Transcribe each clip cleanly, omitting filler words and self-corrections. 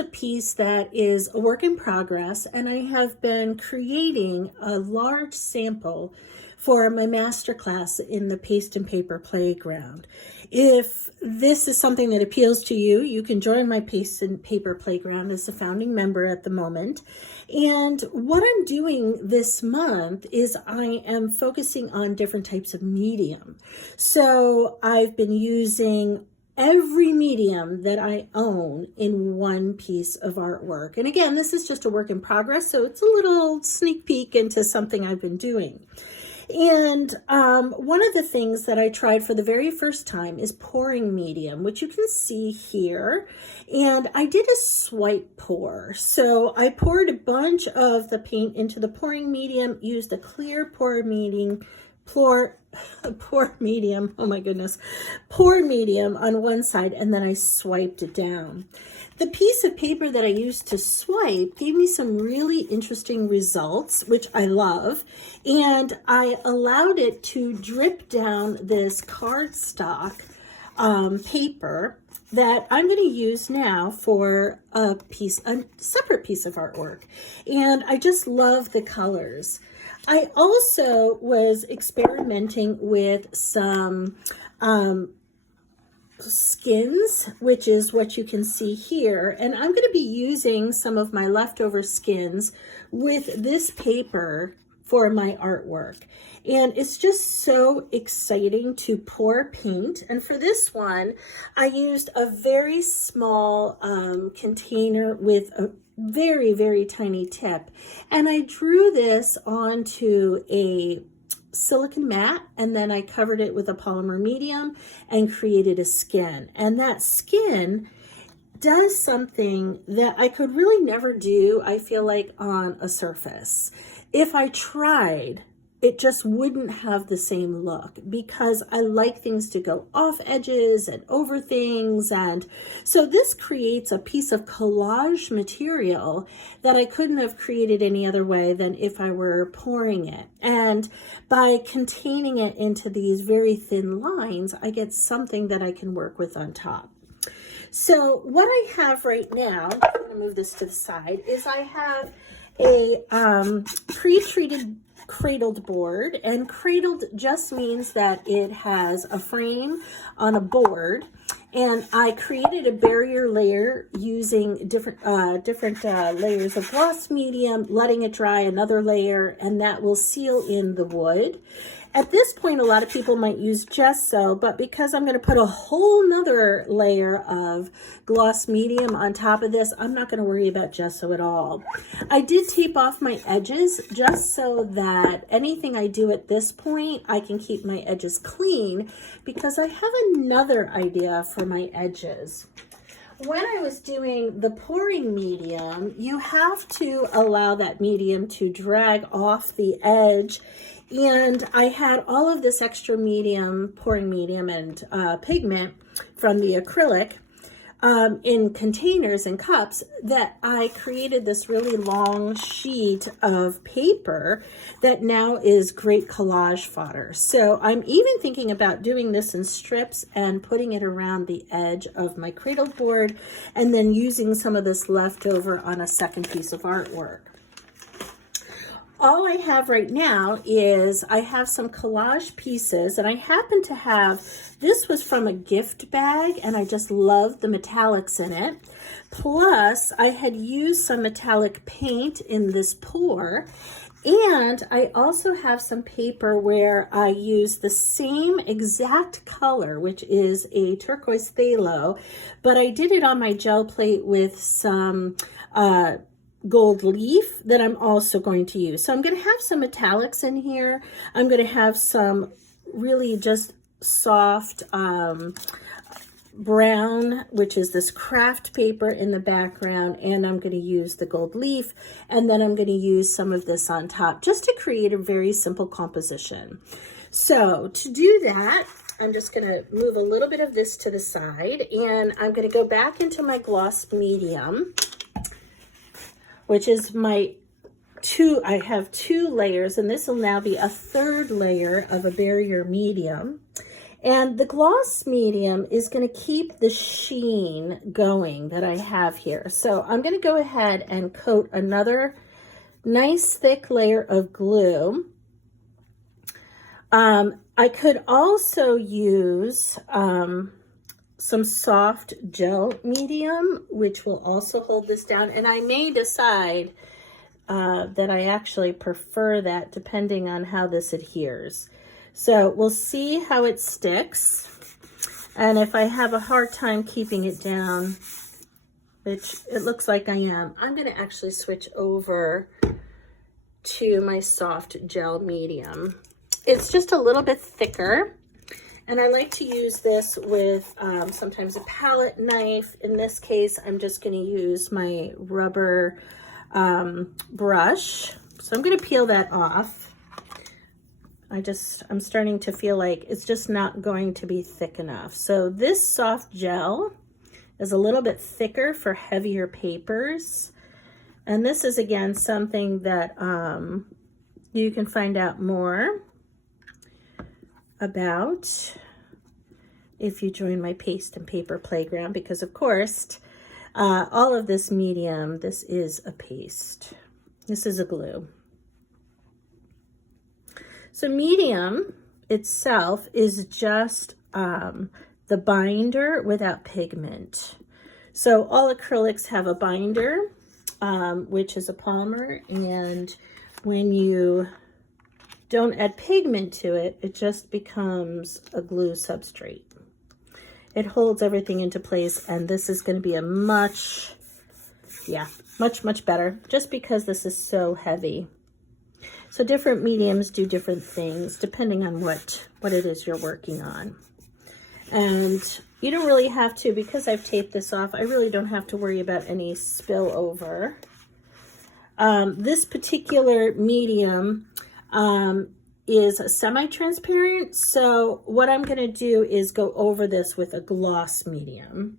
a piece that is a work in progress, and I have been creating a large sample for my masterclass in the Paste and Paper Playground. If this is something that appeals to you, you can join my Paste and Paper Playground as a founding member at the moment. And what I'm doing this month is I am focusing on different types of medium. So I've been using every medium that I own in one piece of artwork. And again, this is just a work in progress, so it's a little sneak peek into something I've been doing. And one of the things that I tried for the very first time is pouring medium, which you can see here. And I did a swipe pour. So I poured a bunch of the paint into the pouring medium, used a clear pour medium, pour medium on one side, and then I swiped it down. The piece of paper that I used to swipe gave me some really interesting results, which I love, and I allowed it to drip down this cardstock paper that I'm going to use now for a separate piece of artwork, and I just love the colors. I also was experimenting with some skins, which is what you can see here. And I'm going to be using some of my leftover skins with this paper for my artwork. And it's just so exciting to pour paint. And for this one, I used a very small container with a very, very tiny tip. And I drew this onto a silicone mat, and then I covered it with a polymer medium and created a skin. And that skin does something that I could really never do, I feel like, on a surface. If I tried, it just wouldn't have the same look, because I like things to go off edges and over things. And so this creates a piece of collage material that I couldn't have created any other way than if I were pouring it. And by containing it into these very thin lines, I get something that I can work with on top. So what I have right now, I'm going to move this to the side, is I have a pre-treated cradled board, and cradled just means that it has a frame on a board, and I created a barrier layer using different layers of gloss medium, letting it dry another layer, and that will seal in the wood. At this point, a lot of people might use gesso, but because I'm going to put a whole nother layer of gloss medium on top of this, I'm not going to worry about gesso at all. I did tape off my edges just so that anything I do at this point, I can keep my edges clean, because I have another idea for my edges. When I was doing the pouring medium, you have to allow that medium to drag off the edge. And I had all of this extra medium, pouring medium, and pigment from the acrylic in containers and cups, that I created this really long sheet of paper that now is great collage fodder. So I'm even thinking about doing this in strips and putting it around the edge of my cradle board, and then using some of this leftover on a second piece of artwork. All I have right now is I have some collage pieces, and I happen to have, this was from a gift bag, and I just love the metallics in it. Plus, I had used some metallic paint in this pour, and I also have some paper where I use the same exact color, which is a turquoise phthalo, but I did it on my gel plate with some gold leaf that I'm also going to use. So I'm going to have some metallics in here. I'm going to have some really just soft brown, which is this craft paper in the background, and I'm going to use the gold leaf, and then I'm going to use some of this on top just to create a very simple composition. So to do that, I'm just going to move a little bit of this to the side, and I'm going to go back into my gloss medium, which is my I have two layers, and this will now be a third layer of a barrier medium. And the gloss medium is going to keep the sheen going that I have here. So I'm going to go ahead and coat another nice thick layer of glue. I could also use some soft gel medium, which will also hold this down. And I may decide that I actually prefer that depending on how this adheres. So we'll see how it sticks. And if I have a hard time keeping it down, which it looks like I am, I'm going to actually switch over to my soft gel medium. It's just a little bit thicker. And I like to use this with sometimes a palette knife. In this case, I'm just going to use my rubber brush. So I'm going to peel that off. I'm starting to feel like it's just not going to be thick enough. So this soft gel is a little bit thicker for heavier papers. And this is, again, something that you can find out more about if you join my paste and paper playground, because of course all of this medium, this is a paste, this is a glue. So medium itself is just the binder without pigment. So all acrylics have a binder, which is a polymer, and when you don't add pigment to it, it just becomes a glue substrate. It holds everything into place, and this is going to be a much better, just because this is so heavy. So different mediums do different things depending on what it is you're working on. And you don't really have to, because I've taped this off, I really don't have to worry about any spillover. This particular medium is semi-transparent, so what I'm going to do is go over this with a gloss medium,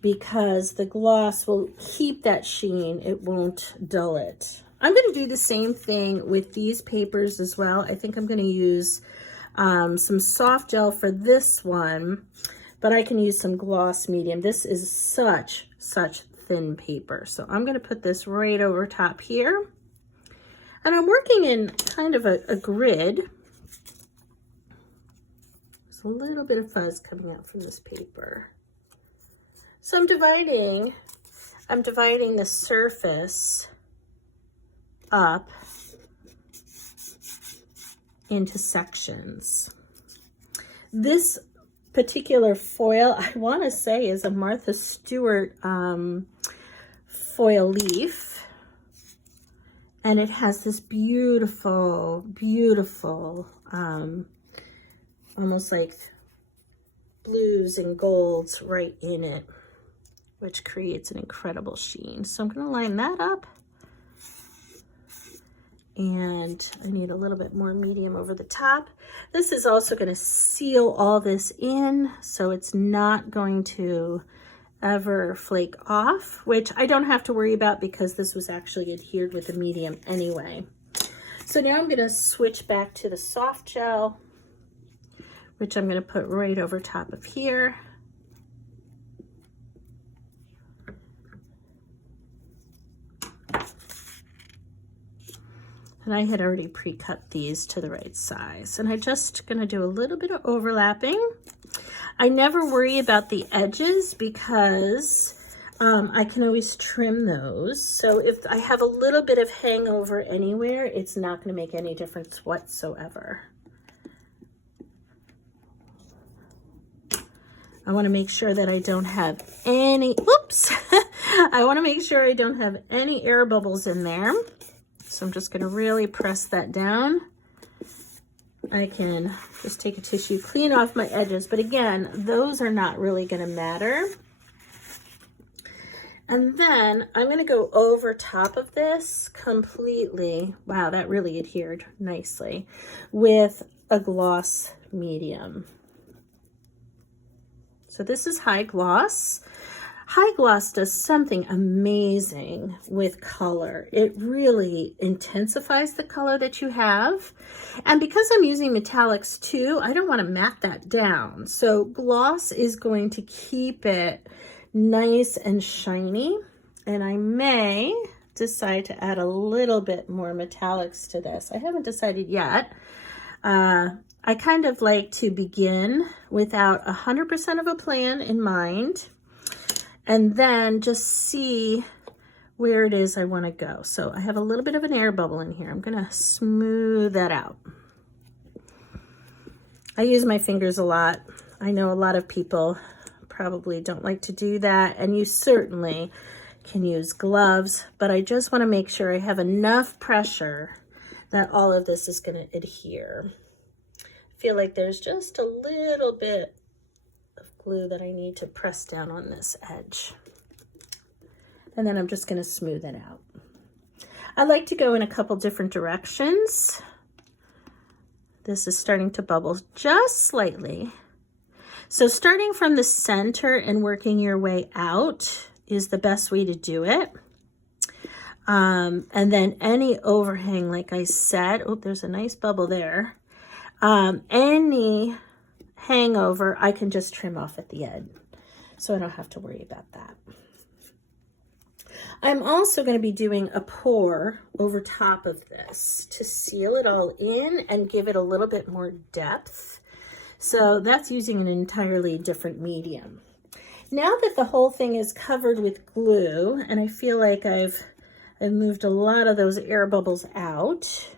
because the gloss will keep that sheen, it won't dull it. I'm going to do the same thing with these papers as well. I think I'm going to use some soft gel for this one, but I can use some gloss medium. This is such thin paper, so I'm going to put this right over top here. And I'm working in kind of a grid. There's a little bit of fuzz coming out from this paper. So I'm dividing the surface up into sections. This particular foil, I want to say, is a Martha Stewart foil leaf. And it has this beautiful, almost like blues and golds right in it, which creates an incredible sheen. So I'm going to line that up. And I need a little bit more medium over the top. This is also going to seal all this in, so it's not going to ever flake off, which I don't have to worry about because this was actually adhered with the medium anyway. So now I'm going to switch back to the soft gel, which I'm going to put right over top of here. And I had already pre-cut these to the right size. And I'm just going to do a little bit of overlapping. I never worry about the edges because I can always trim those. So if I have a little bit of hangover anywhere, it's not going to make any difference whatsoever. I want to make sure that I don't have any, oops, I want to make sure I don't have any air bubbles in there. So I'm just going to really press that down. I can just take a tissue, clean off my edges, but again, those are not really going to matter. And then I'm going to go over top of this completely. Wow, that really adhered nicely with a gloss medium. So this is high gloss. High gloss does something amazing with color. It really intensifies the color that you have. And because I'm using metallics too, I don't want to matte that down. So gloss is going to keep it nice and shiny. And I may decide to add a little bit more metallics to this. I haven't decided yet. I kind of like to begin without 100% of a plan in mind, and then just see where it is I want to go. So I have a little bit of an air bubble in here. I'm going to smooth that out. I use my fingers a lot. I know a lot of people probably don't like to do that, and you certainly can use gloves, but I just want to make sure I have enough pressure that all of this is going to adhere. I feel like there's just a little bit of glue that I need to press down on this edge. And then I'm just going to smooth it out. I like to go in a couple different directions. This is starting to bubble just slightly. So starting from the center and working your way out is the best way to do it. And then any overhang, like I said, oh, there's a nice bubble there. Any hangover, I can just trim off at the end. So I don't have to worry about that. I'm also going to be doing a pour over top of this to seal it all in and give it a little bit more depth. So that's using an entirely different medium. Now that the whole thing is covered with glue, and I feel like I've moved a lot of those air bubbles out,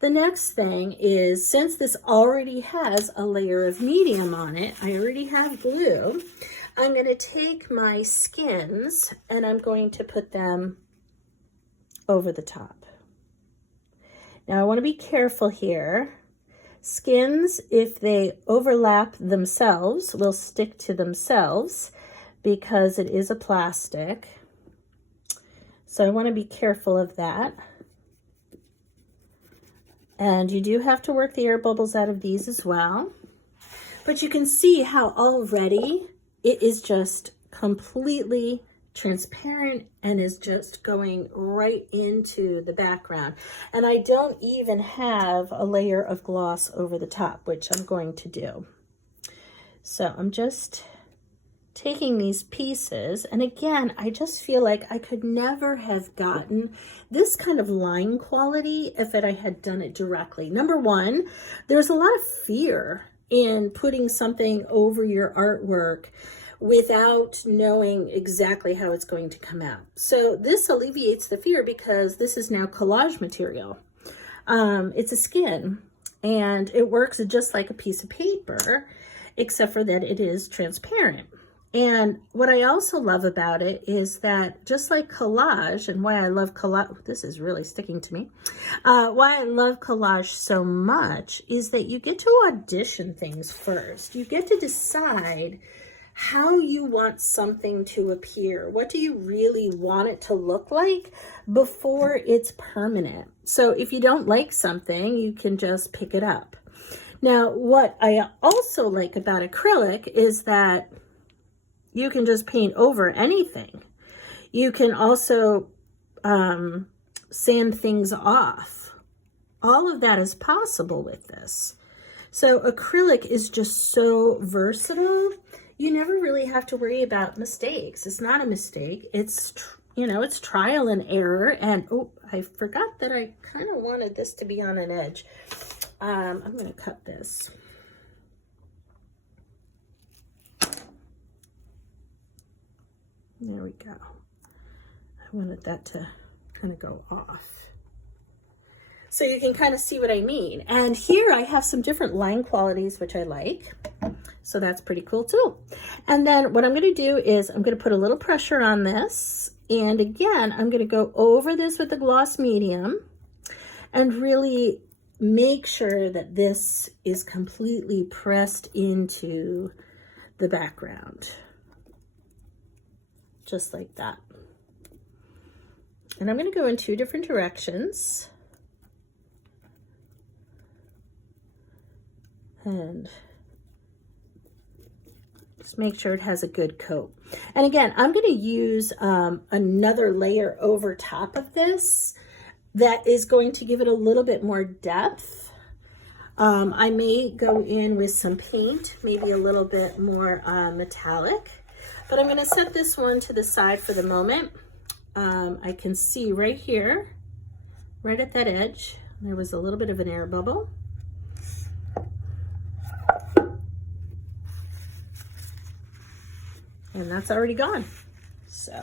the next thing is, since this already has a layer of medium on it, I already have glue, I'm going to take my skins and I'm going to put them over the top. Now I want to be careful here. Skins, if they overlap themselves, will stick to themselves because it is a plastic. So I want to be careful of that. And you do have to work the air bubbles out of these as well. But you can see how already it is just completely transparent and is just going right into the background. And I don't even have a layer of gloss over the top, which I'm going to do. So I'm just taking these pieces, and again, I just feel like I could never have gotten this kind of line quality if I had done it directly. Number one, there's a lot of fear in putting something over your artwork without knowing exactly how it's going to come out. So this alleviates the fear because this is now collage material. It's a skin, and it works just like a piece of paper, except for that it is transparent. And what I also love about it is that just like collage, and why I love collage, this is really sticking to me, why I love collage so much is that you get to audition things first. You get to decide how you want something to appear. What do you really want it to look like before it's permanent? So if you don't like something, you can just pick it up. Now, what I also like about acrylic is that you can just paint over anything. You can also sand things off. All of that is possible with this. So acrylic is just so versatile. You never really have to worry about mistakes. It's not a mistake. It's, it's trial and error. And, oh, I forgot that I kind of wanted this to be on an edge. I'm going to cut this. There we go. I wanted that to kind of go off. So you can kind of see what I mean. And here I have some different line qualities, which I like. So that's pretty cool too. And then what I'm going to do is I'm going to put a little pressure on this. And again, I'm going to go over this with the gloss medium and really make sure that this is completely pressed into the background. Just like that. And I'm going to go in two different directions. And Just make sure it has a good coat. And again, I'm going to use another layer over top of this that is going to give it a little bit more depth. I may go in with some paint, maybe a little bit more metallic, but I'm going to set this one to the side for the moment. I can see right here, right at that edge, there was a little bit of an air bubble. And that's already gone. So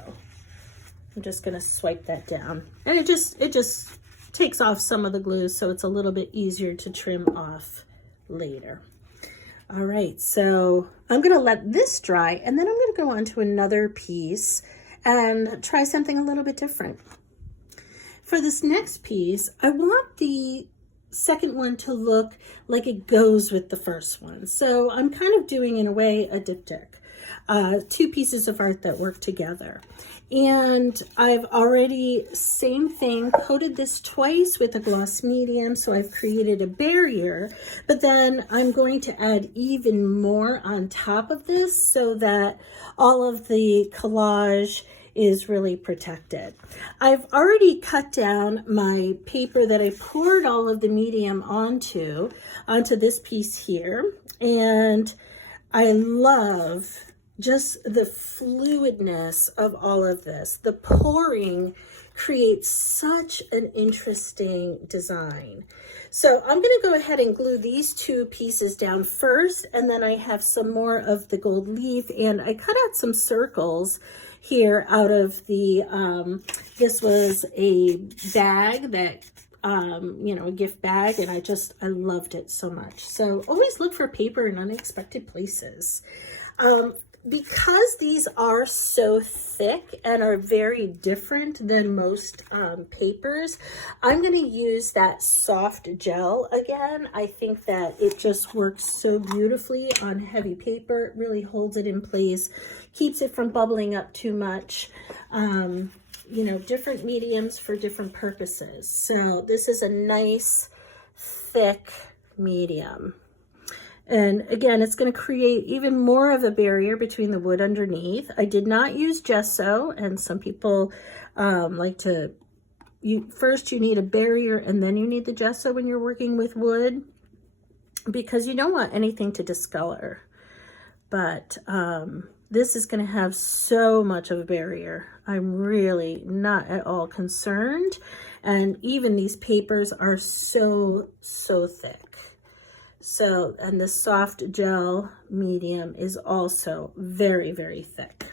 I'm just gonna swipe that down. And it just takes off some of the glue, so it's a little bit easier to trim off later. All right, so I'm gonna let this dry, and then I'm gonna go on to another piece and try something a little bit different. For this next piece, I want the second one to look like it goes with the first one. So I'm kind of doing, in a way, a diptych. Two pieces of art that work together. And I've already, same thing, coated this twice with a gloss medium, so I've created a barrier, but then I'm going to add even more on top of this so that all of the collage is really protected. I've already cut down my paper that I poured all of the medium onto this piece here, and I love just the fluidness of all of this. The pouring creates such an interesting design. So I'm gonna go ahead and glue these two pieces down first, and then I have some more of the gold leaf, and I cut out some circles here out of the, this was a bag that, you know, a gift bag, and I loved it so much. So always look for paper in unexpected places. Because these are so thick and are very different than most papers, I'm going to use that soft gel again. I think that it just works so beautifully on heavy paper. It really holds it in place, keeps it from bubbling up too much. You know, different mediums for different purposes. So this is a nice, thick medium. And again, it's going to create even more of a barrier between the wood underneath. I did not use gesso, and some people like to, first you need a barrier and then you need the gesso when you're working with wood, because you don't want anything to discolor. But this is going to have so much of a barrier. I'm really not at all concerned. And even these papers are so, so thick. So, and the soft gel medium is also very, very thick.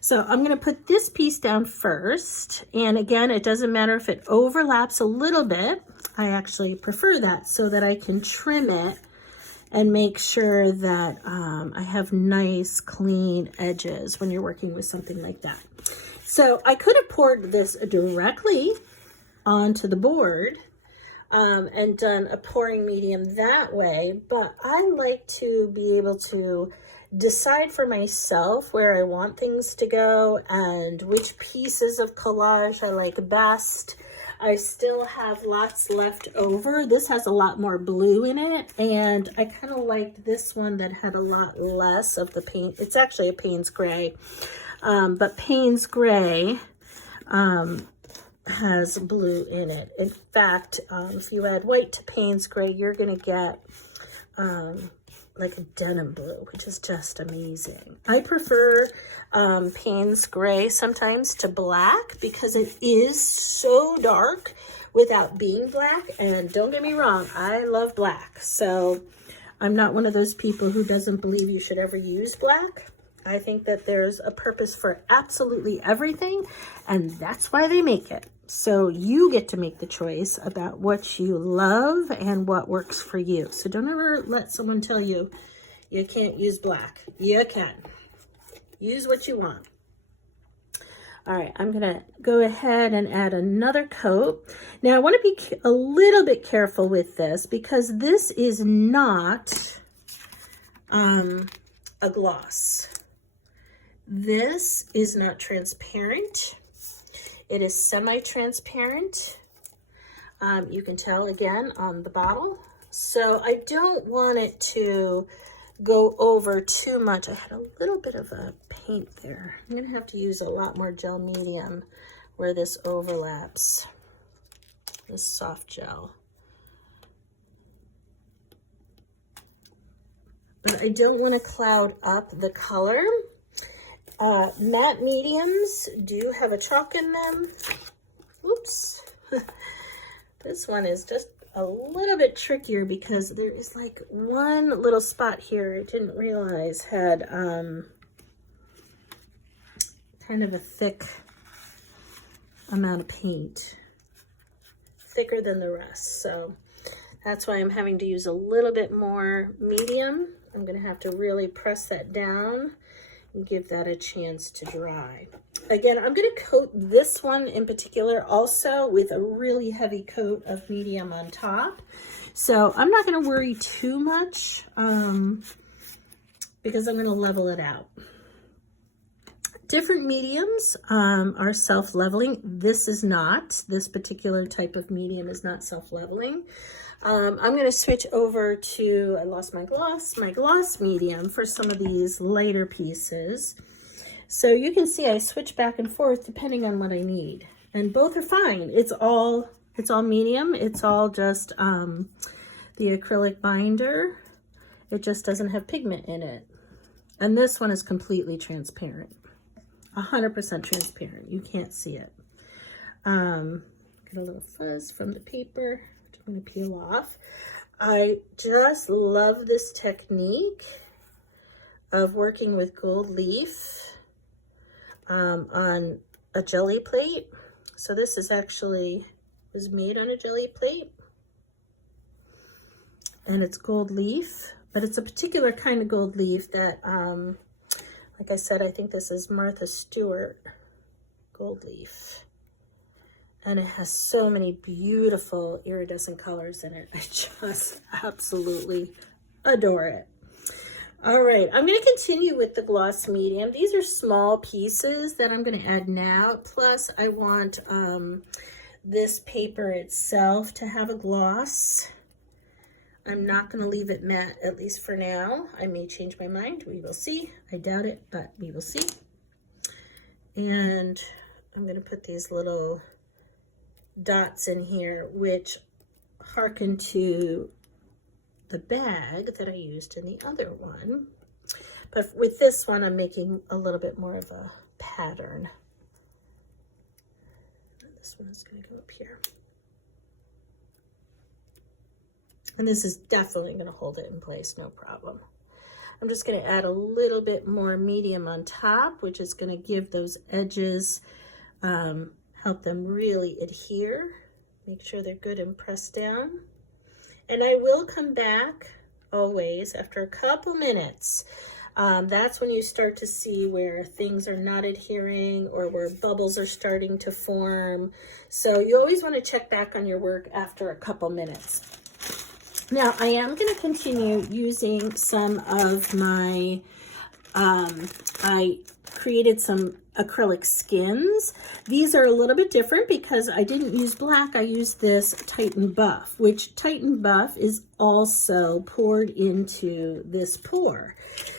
So I'm going to put this piece down first. And again, it doesn't matter if it overlaps a little bit. I actually prefer that so that I can trim it and make sure that I have nice, clean edges when you're working with something like that. So I could have poured this directly onto the board and done a pouring medium that way, but I like to be able to decide for myself where I want things to go and which pieces of collage I like best. I still have lots left over. This has a lot more blue in it, and I kind of liked this one that had a lot less of the paint. It's actually a Payne's Gray, but Payne's Gray has blue in it. In fact, if you add white to Payne's Gray, you're going to get like a denim blue, which is just amazing. I prefer Payne's Gray sometimes to black because it is so dark without being black. And don't get me wrong, I love black. So I'm not one of those people who doesn't believe you should ever use black. I think that there's a purpose for absolutely everything, and that's why they make it. So you get to make the choice about what you love and what works for you. So don't ever let someone tell you you can't use black. You can. Use what you want. All right, I'm gonna go ahead and add another coat. Now I wanna be a little bit careful with this because this is not a gloss. This is not transparent. It is semi-transparent. You can tell again on the bottle. So I don't want it to go over too much. I had a little bit of a paint there. I'm gonna have to use a lot more gel medium where this overlaps, this soft gel. But I don't want to cloud up the color. Matte mediums do have a chalk in them. Oops. This one is just a little bit trickier because there is like one little spot here I didn't realize had kind of a thick amount of paint, thicker than the rest. So that's why I'm having to use a little bit more medium. I'm going to have to really press that down and give that a chance to dry. Again, I'm going to coat this one in particular also with a really heavy coat of medium on top. So I'm not going to worry too much because I'm going to level it out. Different mediums are self-leveling. This is not. This particular type of medium is not self-leveling. I'm going to switch over to, I lost my gloss medium for some of these lighter pieces. So you can see I switch back and forth depending on what I need. And both are fine. It's all medium. It's all just the acrylic binder. It just doesn't have pigment in it. And this one is completely transparent. 100% transparent. You can't see it. Get a little fuzz from the paper. I'm going to peel off. I just love this technique of working with gold leaf on a jelly plate. So this is actually was made on a jelly plate, and it's gold leaf, but it's a particular kind of gold leaf that, like I said, I think this is Martha Stewart gold leaf. And it has so many beautiful iridescent colors in it. I just absolutely adore it. All right, I'm going to continue with the gloss medium. These are small pieces that I'm going to add now. Plus, I want this paper itself to have a gloss. I'm not going to leave it matte, at least for now. I may change my mind. We will see. I doubt it, but we will see. And I'm going to put these little dots in here, which harken to the bag that I used in the other one. But with this one, I'm making a little bit more of a pattern. This one's going to go up here. And this is definitely going to hold it in place, no problem. I'm just going to add a little bit more medium on top, which is going to give those edges, help them really adhere. Make sure they're good and pressed down. And I will come back always after a couple minutes. That's when you start to see where things are not adhering or where bubbles are starting to form. So you always want to check back on your work after a couple minutes. Now I am going to continue using some of my, I created some acrylic skins. These are a little bit different because I didn't use black. I used this Titan Buff, which Titan Buff is also poured into this pour.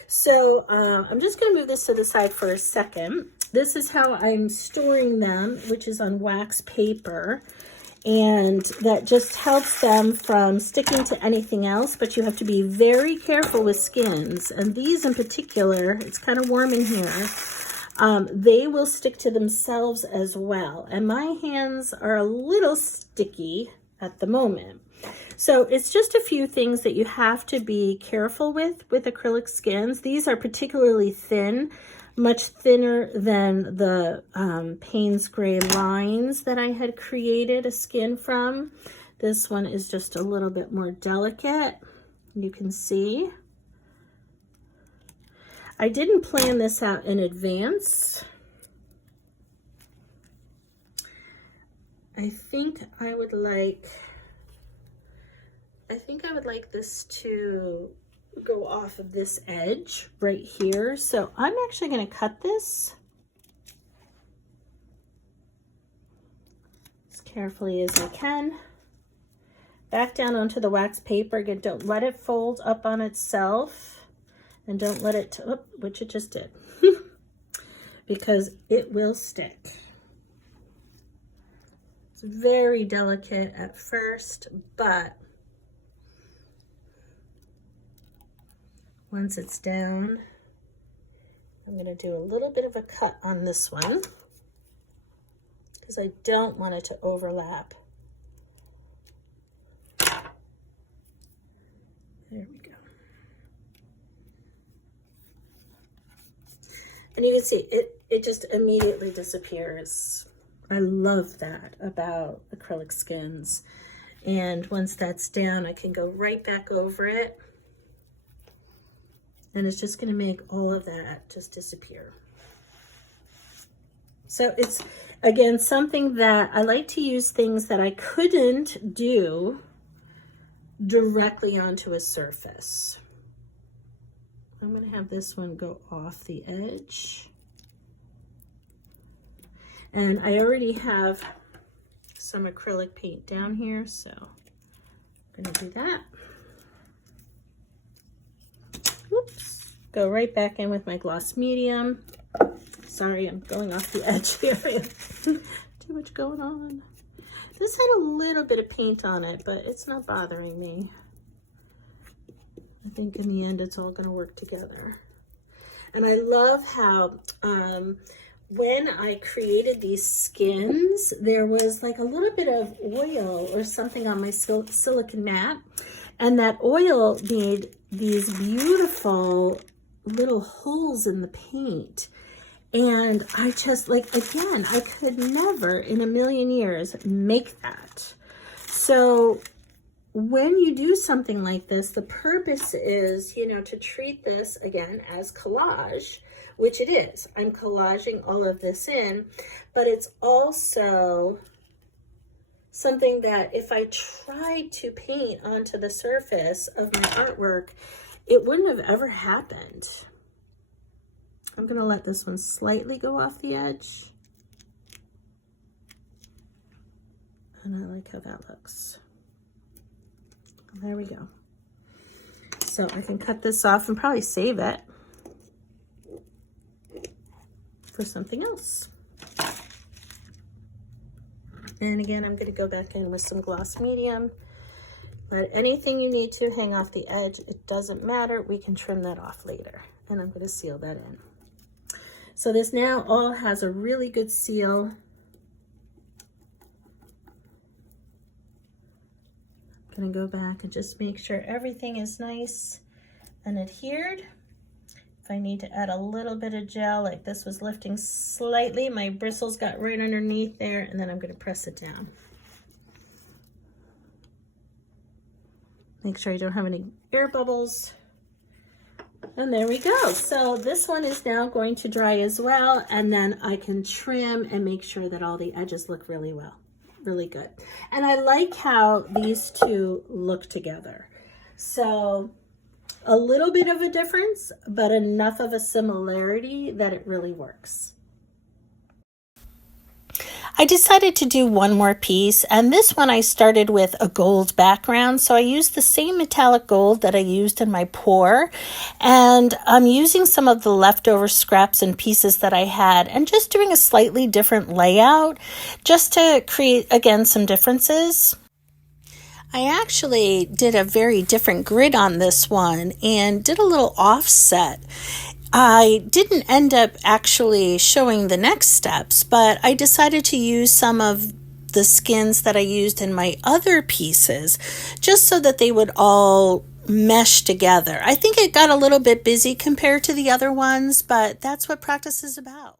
So I'm just going to move this to the side for a second. This is how I'm storing them, which is on wax paper. And that just helps them from sticking to anything else, but you have to be very careful with skins. And these in particular, it's kind of warm in here. They will stick to themselves as well. And my hands are a little sticky at the moment. So it's just a few things that you have to be careful with acrylic skins. These are particularly thin, much thinner than the Payne's Gray lines that I had created a skin from. This one is just a little bit more delicate. You can see. I didn't plan this out in advance. I think I would like this to go off of this edge right here. So I'm actually going to cut this as carefully as I can. Back down onto the wax paper. Again, don't let it fold up on itself. And don't let it, which it just did, because it will stick. It's very delicate at first, but once it's down, I'm going to do a little bit of a cut on this one because I don't want it to overlap. There we go. And you can see it just immediately disappears. I love that about acrylic skins. And once that's down, I can go right back over it. And it's just going to make all of that just disappear. So it's, again, something that I like to use things that I couldn't do directly onto a surface. I'm going to have this one go off the edge. And I already have some acrylic paint down here, so I'm going to do that. Whoops. Go right back in with my gloss medium. Sorry, I'm going off the edge here. Too much going on. This had a little bit of paint on it, but it's not bothering me. I think in the end, it's all going to work together. And I love how when I created these skins, there was like a little bit of oil or something on my silicone mat. And that oil made these beautiful little holes in the paint. And I just, like, again, I could never in a million years make that. So when you do something like this, the purpose is, you know, to treat this, again, as collage, which it is. I'm collaging all of this in, but it's also something that if I tried to paint onto the surface of my artwork, it wouldn't have ever happened. I'm going to let this one slightly go off the edge. And I like how that looks. There we go. So I can cut this off and probably save it for something else. And again, I'm going to go back in with some gloss medium. Let anything you need to hang off the edge. It doesn't matter. We can trim that off later. And I'm going to seal that in. So this now all has a really good seal. I'm going to go back and just make sure everything is nice and adhered. If I need to add a little bit of gel, like this was lifting slightly, my bristles got right underneath there, and then I'm going to press it down. Make sure you don't have any air bubbles. And there we go. So this one is now going to dry as well, and then I can trim and make sure that all the edges look really well, really good. And I like how these two look together. So a little bit of a difference, but enough of a similarity that it really works. I decided to do one more piece, and this one I started with a gold background. So I used the same metallic gold that I used in my pour, and I'm using some of the leftover scraps and pieces that I had and just doing a slightly different layout just to create, again, some differences. I actually did a very different grid on this one and did a little offset. I didn't end up actually showing the next steps, but I decided to use some of the skins that I used in my other pieces just so that they would all mesh together. I think it got a little bit busy compared to the other ones, but that's what practice is about.